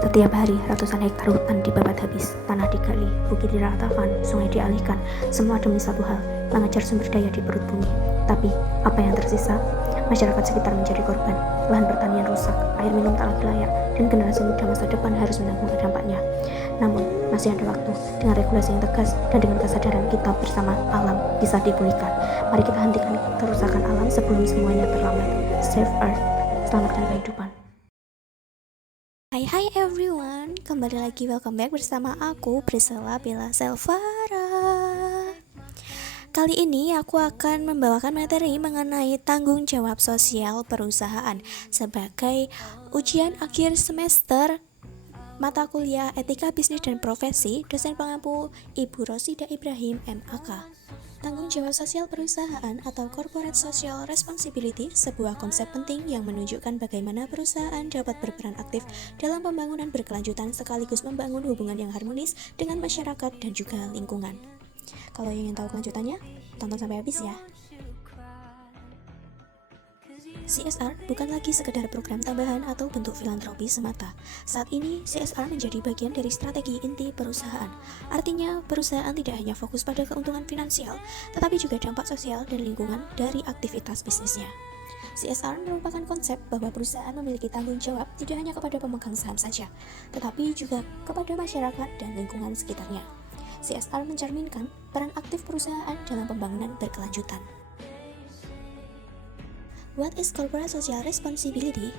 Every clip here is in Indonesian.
Setiap hari, ratusan hektar hutan dibabat habis, tanah digali, bukit diratakan, sungai dialihkan, semua demi satu hal, mengejar sumber daya di perut bumi. Tapi, apa yang tersisa? Masyarakat sekitar menjadi korban, lahan pertanian rusak, air minum tak lagi layak, dan generasi muda masa depan harus menanggung dampaknya. Namun, masih ada waktu, dengan regulasi yang tegas, dan dengan kesadaran kita bersama alam bisa dipulihkan. Mari kita hentikan kerusakan alam sebelum semuanya terlambat. Save Earth, selamatkan kehidupan. Hai everyone, kembali lagi welcome back bersama aku Priscilla Bella Selvara. Kali ini aku akan membawakan materi mengenai tanggung jawab sosial perusahaan sebagai ujian akhir semester mata kuliah Etika Bisnis dan Profesi, dosen pengampu Ibu Rosida Ibrahim MAK. Tanggung jawab sosial perusahaan atau Corporate Social Responsibility, sebuah konsep penting yang menunjukkan bagaimana perusahaan dapat berperan aktif dalam pembangunan berkelanjutan sekaligus membangun hubungan yang harmonis dengan masyarakat dan juga lingkungan. Kalau ingin tahu kelanjutannya, tonton sampai habis ya. CSR bukan lagi sekedar program tambahan atau bentuk filantropi semata. Saat ini, CSR menjadi bagian dari strategi inti perusahaan. Artinya, perusahaan tidak hanya fokus pada keuntungan finansial, tetapi juga dampak sosial dan lingkungan dari aktivitas bisnisnya. CSR merupakan konsep bahwa perusahaan memiliki tanggung jawab tidak hanya kepada pemegang saham saja, tetapi juga kepada masyarakat dan lingkungan sekitarnya. CSR mencerminkan peran aktif perusahaan dalam pembangunan berkelanjutan. What is Corporate Social Responsibility?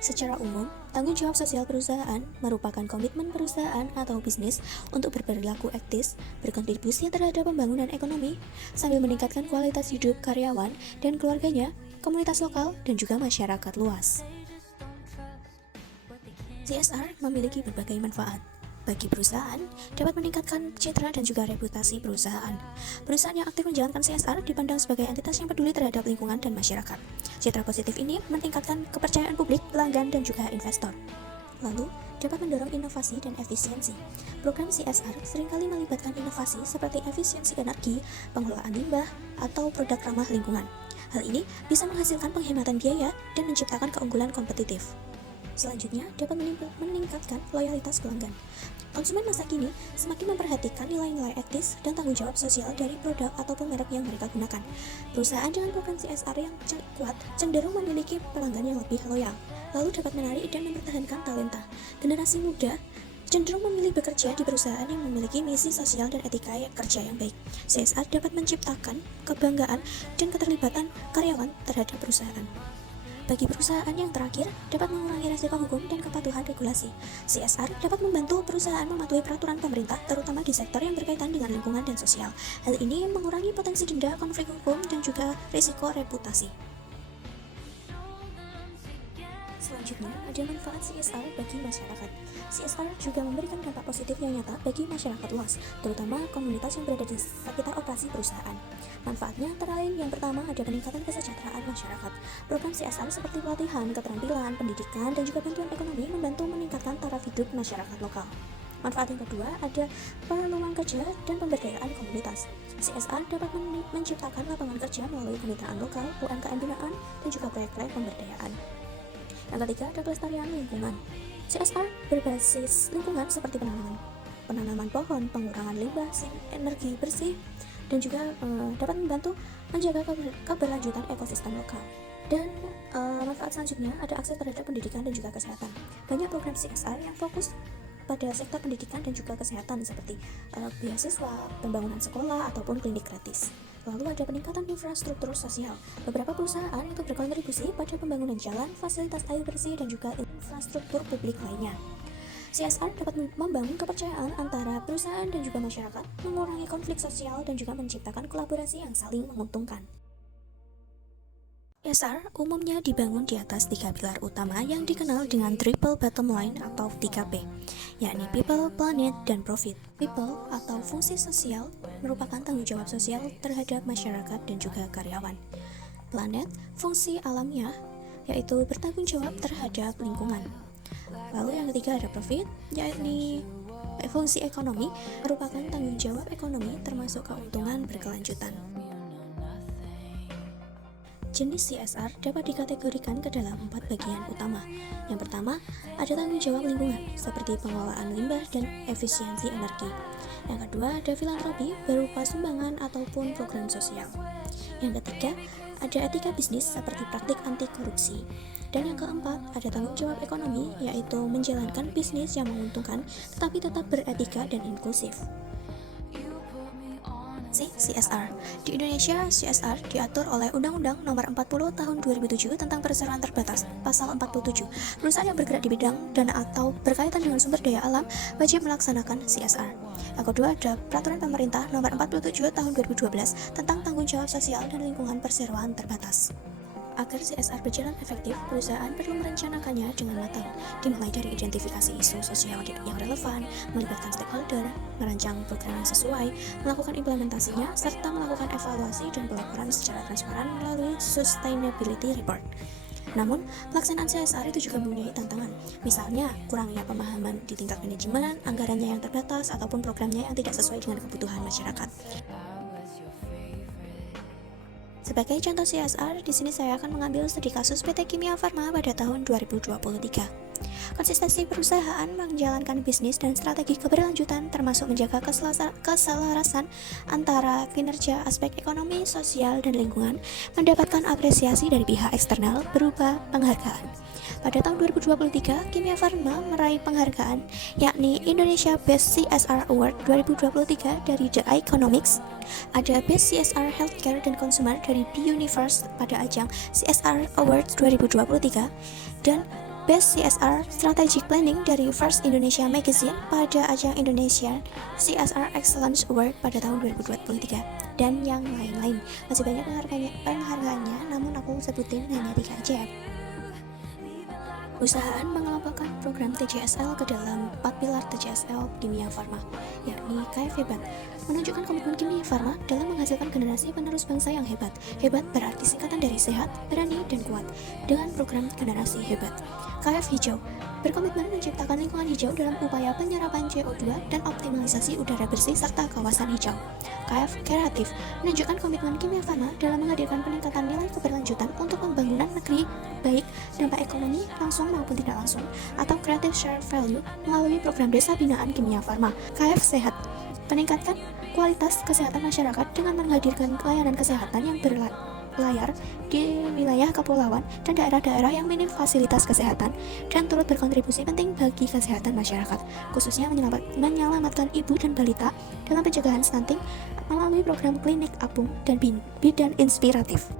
Secara umum, tanggung jawab sosial perusahaan merupakan komitmen perusahaan atau bisnis untuk berperilaku etis, berkontribusi terhadap pembangunan ekonomi, sambil meningkatkan kualitas hidup karyawan dan keluarganya, komunitas lokal, dan juga masyarakat luas. CSR memiliki berbagai manfaat. Bagi perusahaan, dapat meningkatkan citra dan juga reputasi perusahaan. Perusahaan yang aktif menjalankan CSR dipandang sebagai entitas yang peduli terhadap lingkungan dan masyarakat. Citra positif ini meningkatkan kepercayaan publik, pelanggan, dan juga investor. Lalu, dapat mendorong inovasi dan efisiensi. Program CSR seringkali melibatkan inovasi seperti efisiensi energi, pengelolaan limbah, atau produk ramah lingkungan. Hal ini bisa menghasilkan penghematan biaya dan menciptakan keunggulan kompetitif. Selanjutnya, dapat meningkatkan loyalitas pelanggan. Konsumen masa kini semakin memperhatikan nilai-nilai etis dan tanggung jawab sosial dari produk ataupun merek yang mereka gunakan. Perusahaan dengan program CSR yang kuat cenderung memiliki pelanggan yang lebih loyal, lalu dapat menarik dan mempertahankan talenta. Generasi muda cenderung memilih bekerja di perusahaan yang memiliki misi sosial dan etika kerja yang baik. CSR dapat menciptakan kebanggaan dan keterlibatan karyawan terhadap perusahaan. Bagi perusahaan yang terakhir, dapat mengurangi risiko hukum dan kepatuhan regulasi. CSR dapat membantu perusahaan mematuhi peraturan pemerintah, terutama di sektor yang berkaitan dengan lingkungan dan sosial. Hal ini mengurangi potensi denda, konflik hukum, dan juga risiko reputasi. Selanjutnya, ada manfaat CSR bagi masyarakat. CSR juga memberikan dampak positif yang nyata bagi masyarakat luas, terutama komunitas yang berada di sekitar operasi perusahaan. Manfaatnya antara lain yang pertama ada peningkatan kesejahteraan masyarakat. Program CSR seperti pelatihan, keterampilan, pendidikan, dan juga bantuan ekonomi membantu meningkatkan taraf hidup masyarakat lokal. Manfaat yang kedua ada peluang kerja dan pemberdayaan komunitas. CSR dapat menciptakan lapangan kerja melalui kemitraan lokal, UMKM binaan, dan juga proyek-proyek pemberdayaan. Yang ketiga ada pelestarian lingkungan. CSR berbasis lingkungan seperti penanaman pohon, pengurangan limbah, energi bersih, dan juga dapat membantu menjaga keberlanjutan ekosistem lokal. Dan manfaat selanjutnya ada akses terhadap pendidikan dan juga kesehatan. Banyak program CSR yang fokus pada sektor pendidikan dan juga kesehatan seperti beasiswa, pembangunan sekolah, ataupun klinik gratis. Lalu ada peningkatan infrastruktur sosial. Beberapa perusahaan itu berkontribusi pada pembangunan jalan, fasilitas air bersih, dan juga infrastruktur publik lainnya. CSR dapat membangun kepercayaan antara perusahaan dan juga masyarakat, mengurangi konflik sosial, dan juga menciptakan kolaborasi yang saling menguntungkan. CSR umumnya dibangun di atas 3 pilar utama yang dikenal dengan triple bottom line atau 3P, yakni people, planet, dan profit. People atau fungsi sosial merupakan tanggung jawab sosial terhadap masyarakat dan juga karyawan. Planet, fungsi alamnya, yaitu bertanggung jawab terhadap lingkungan. Lalu yang ketiga ada profit, yakni fungsi ekonomi, merupakan tanggung jawab ekonomi termasuk keuntungan berkelanjutan. Jenis CSR dapat dikategorikan ke dalam 4 bagian utama. Yang pertama, ada tanggung jawab lingkungan, seperti pengelolaan limbah dan efisiensi energi. Yang kedua, ada filantropi berupa sumbangan ataupun program sosial. Yang ketiga, ada etika bisnis seperti praktik anti korupsi. Dan yang keempat, ada tanggung jawab ekonomi, yaitu menjalankan bisnis yang menguntungkan tetapi tetap beretika dan inklusif. CSR. Di Indonesia, CSR diatur oleh Undang-Undang Nomor 40 Tahun 2007 tentang Perseroan Terbatas, Pasal 47. Perusahaan yang bergerak di bidang dana atau berkaitan dengan sumber daya alam wajib melaksanakan CSR. Yang kedua, ada Peraturan Pemerintah Nomor 47 Tahun 2012 tentang Tanggung Jawab Sosial dan Lingkungan Perseroan Terbatas. Agar CSR berjalan efektif, perusahaan perlu merencanakannya dengan matang, dimulai dari identifikasi isu sosial yang relevan, melibatkan stakeholder, merancang program yang sesuai, melakukan implementasinya, serta melakukan evaluasi dan pelaporan secara transparan melalui Sustainability Report. Namun, pelaksanaan CSR itu juga mempunyai tantangan, misalnya kurangnya pemahaman di tingkat manajemen, anggarannya yang terbatas, ataupun programnya yang tidak sesuai dengan kebutuhan masyarakat. Sebagai contoh CSR, di sini saya akan mengambil studi kasus PT Kimia Farma pada tahun 2023. Konsistensi perusahaan menjalankan bisnis dan strategi keberlanjutan termasuk menjaga keselarasan antara kinerja aspek ekonomi, sosial, dan lingkungan mendapatkan apresiasi dari pihak eksternal berupa penghargaan. Pada tahun 2023, Kimia Farma meraih penghargaan yakni Indonesia Best CSR Award 2023 dari The Economics, ada Best CSR Healthcare dan Consumer dari The Universe pada ajang CSR Awards 2023, dan Best CSR Strategic Planning dari First Indonesia Magazine pada ajang Indonesia CSR Excellence Award pada tahun 2023, dan yang lain-lain. Masih banyak penghargaannya, namun aku sebutin hanya 3 aja. Perusahaan mengelompokkan program TJSL ke dalam 4 pilar TJSL Kimia Farma, yakni KF Hebat, menunjukkan komitmen Kimia Farma dalam menghasilkan generasi penerus bangsa yang hebat. Hebat berarti singkatan dari sehat, berani, dan kuat, dengan program generasi hebat. KF Hijau berkomitmen menciptakan lingkungan hijau dalam upaya penyerapan CO2 dan optimalisasi udara bersih serta kawasan hijau. KF Kreatif menunjukkan komitmen Kimia Farma dalam menghadirkan peningkatan nilai keberlanjutan untuk pembangunan negeri baik dampak ekonomi langsung maupun tidak langsung atau Creative Share Value melalui program desa binaan Kimia Farma. KF Sehat meningkatkan kualitas kesehatan masyarakat dengan menghadirkan layanan kesehatan yang berlayar di wilayah kepulauan dan daerah-daerah yang minim fasilitas kesehatan dan turut berkontribusi penting bagi kesehatan masyarakat, khususnya menyelamatkan ibu dan balita dalam pencegahan stunting melalui program klinik apung dan bidan inspiratif.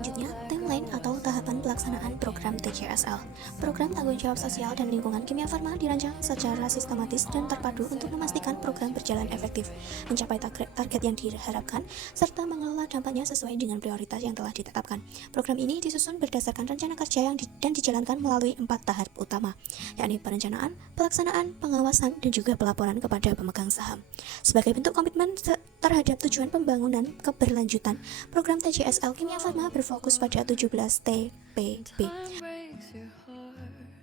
Selanjutnya, timeline atau tahapan pelaksanaan program TJSL. Program Tanggung Jawab Sosial dan Lingkungan Kimia Farma dirancang secara sistematis dan terpadu untuk memastikan program berjalan efektif, mencapai target yang diharapkan, serta mengelola dampaknya sesuai dengan prioritas yang telah ditetapkan. Program ini disusun berdasarkan rencana kerja dan dijalankan melalui 4 tahap utama, yakni perencanaan, pelaksanaan, pengawasan, dan juga pelaporan kepada pemegang saham. Sebagai bentuk komitmen terhadap tujuan pembangunan keberlanjutan, program TJSL Kimia Farma berfokus pada 17 TPB.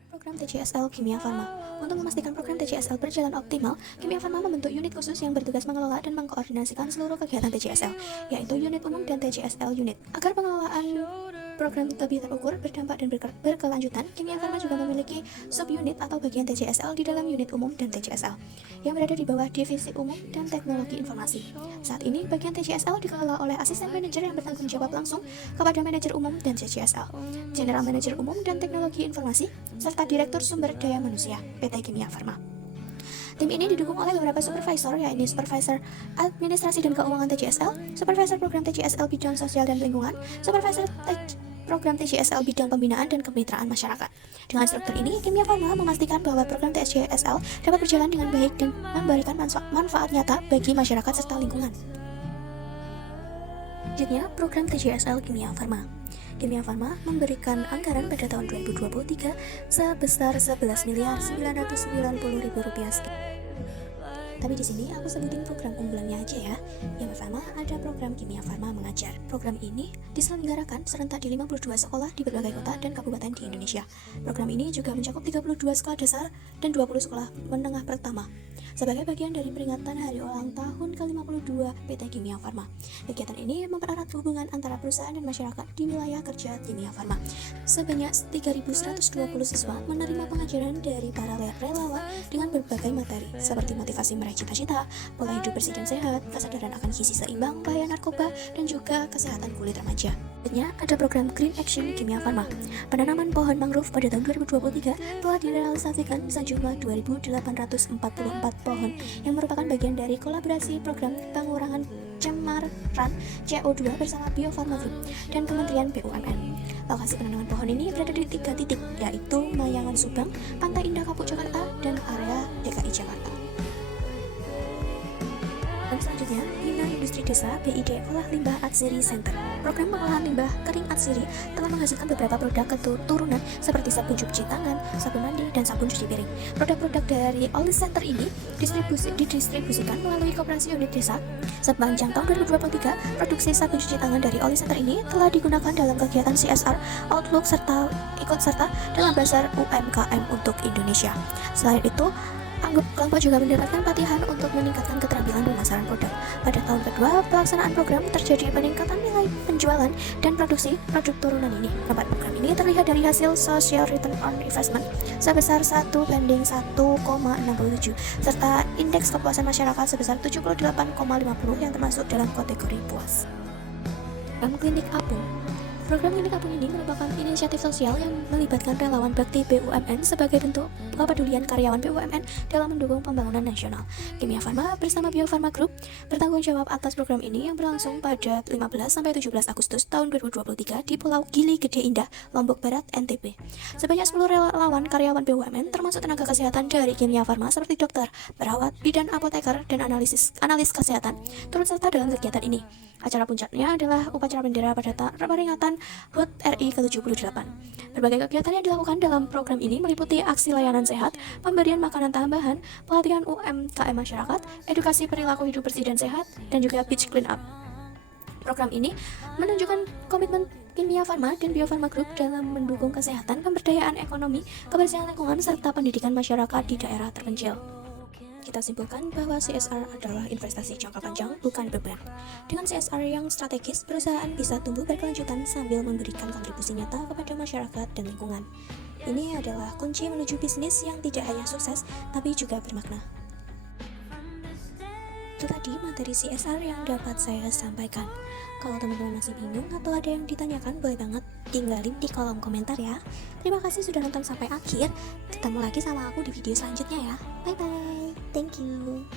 Program TJSL Kimia Farma. Untuk memastikan program TJSL berjalan optimal, Kimia Farma membentuk unit khusus yang bertugas mengelola dan mengkoordinasikan seluruh kegiatan TJSL, yaitu unit umum dan TJSL unit. Agar pengelolaan program lebih terukur, berdampak, dan berkelanjutan, Kimia Farma juga memiliki subunit atau bagian TJSL di dalam unit umum dan TJSL yang berada di bawah divisi umum dan teknologi informasi. Saat ini, bagian TJSL dikelola oleh asisten manajer yang bertanggung jawab langsung kepada manajer umum dan TJSL, general manager umum dan teknologi informasi, serta direktur sumber daya manusia PT Kimia Farma. Tim ini didukung oleh beberapa supervisor, yaitu supervisor administrasi dan keuangan TJSL, supervisor program TJSL bidang sosial dan lingkungan, supervisor program TJSL bidang pembinaan dan kemitraan masyarakat. Dengan struktur ini, Kimia Farma memastikan bahwa program TJSL dapat berjalan dengan baik dan memberikan manfaat nyata bagi masyarakat serta lingkungan. Selanjutnya, program TJSL Kimia Farma. Kimia Farma memberikan anggaran pada tahun 2023 sebesar Rp11.990.000. Tapi di sini aku sebutin program unggulannya aja ya. Yang pertama ada program Kimia Farma Mengajar. Program ini diselenggarakan serentak di 52 sekolah di berbagai kota dan kabupaten di Indonesia. Program ini juga mencakup 32 sekolah dasar dan 20 sekolah menengah pertama. sebagai bagian dari peringatan hari ulang tahun ke-52 PT Kimia Farma. Kegiatan ini mempererat hubungan antara perusahaan dan masyarakat di wilayah kerja Kimia Farma. Sebanyak 3.120 siswa menerima pengajaran dari para relawan dengan berbagai materi seperti motivasi meraih cita-cita, pola hidup bersih dan sehat, kesadaran akan gizi seimbang, bahaya narkoba, dan juga kesehatan kulit remaja. Selanjutnya ada program Green Action Kimia Farma. Penanaman pohon mangrove pada tahun 2023 telah direalisasikan sejumlah 2.844 pohon yang merupakan bagian dari kolaborasi program pengurangan cemaran CO2 bersama Bio Farma Group dan Kementerian BUMN. Lokasi penanaman pohon ini berada di 3 titik, yaitu Mayangan Subang, Pantai Indah Kapuk Jakarta, dan area DKI Jakarta. Dan selanjutnya, Bina Industri Desa BID Olah Limbah Atsiri Center. Program pengolahan limbah kering Atsiri telah menghasilkan beberapa produk keturunan seperti sabun cuci tangan, sabun mandi, dan sabun cuci piring. Produk-produk dari Oli Center ini didistribusikan melalui koperasi unit desa. Sepanjang tahun 2023, produksi sabun cuci tangan dari Oli Center ini telah digunakan dalam kegiatan CSR, Outlook, serta ikut serta dalam Bazar UMKM untuk Indonesia. Selain itu, kelompok juga mendapatkan pelatihan untuk meningkatkan keterampilan pemasaran produk. Pada tahun kedua pelaksanaan program terjadi peningkatan nilai penjualan dan produksi produk turunan ini. Keempat program ini terlihat dari hasil social return on investment sebesar 1:1,67 serta indeks kepuasan masyarakat sebesar 78,50 yang termasuk dalam kategori puas. Program Klinik Apung. Program Klinik Apung ini merupakan inisiatif sosial yang melibatkan relawan bakti BUMN sebagai bentuk kepedulian karyawan BUMN dalam mendukung pembangunan nasional. Kimia Farma bersama Bio Farma Group bertanggung jawab atas program ini yang berlangsung pada 15-17 Agustus tahun 2023 di Pulau Gili Gede Indah, Lombok Barat, NTB. Sebanyak 10 relawan karyawan BUMN termasuk tenaga kesehatan dari Kimia Farma seperti dokter, perawat, bidan, apoteker, dan analis kesehatan turut serta dalam kegiatan ini. Acara puncaknya adalah upacara bendera pada peringatan HUT RI ke-78. Berbagai kegiatan yang dilakukan dalam program ini meliputi aksi layanan sehat, pemberian makanan tambahan, pelatihan UMKM masyarakat, edukasi perilaku hidup bersih dan sehat, dan juga beach clean up. Program ini menunjukkan komitmen Kimia Farma dan Bio Farma Group dalam mendukung kesehatan, pemberdayaan ekonomi, kebersihan lingkungan, serta pendidikan masyarakat di daerah terpencil. Kita simpulkan bahwa CSR adalah investasi jangka panjang, bukan beban. Dengan CSR yang strategis, perusahaan bisa tumbuh berkelanjutan sambil memberikan kontribusi nyata kepada masyarakat dan lingkungan. Ini adalah kunci menuju bisnis yang tidak hanya sukses, tapi juga bermakna. Itu tadi materi CSR yang dapat saya sampaikan. Kalau teman-teman masih bingung atau ada yang ditanyakan, boleh banget tinggalin di kolom komentar ya. Terima kasih sudah nonton sampai akhir. Ketemu lagi sama aku di video selanjutnya ya. Bye bye. Thank you.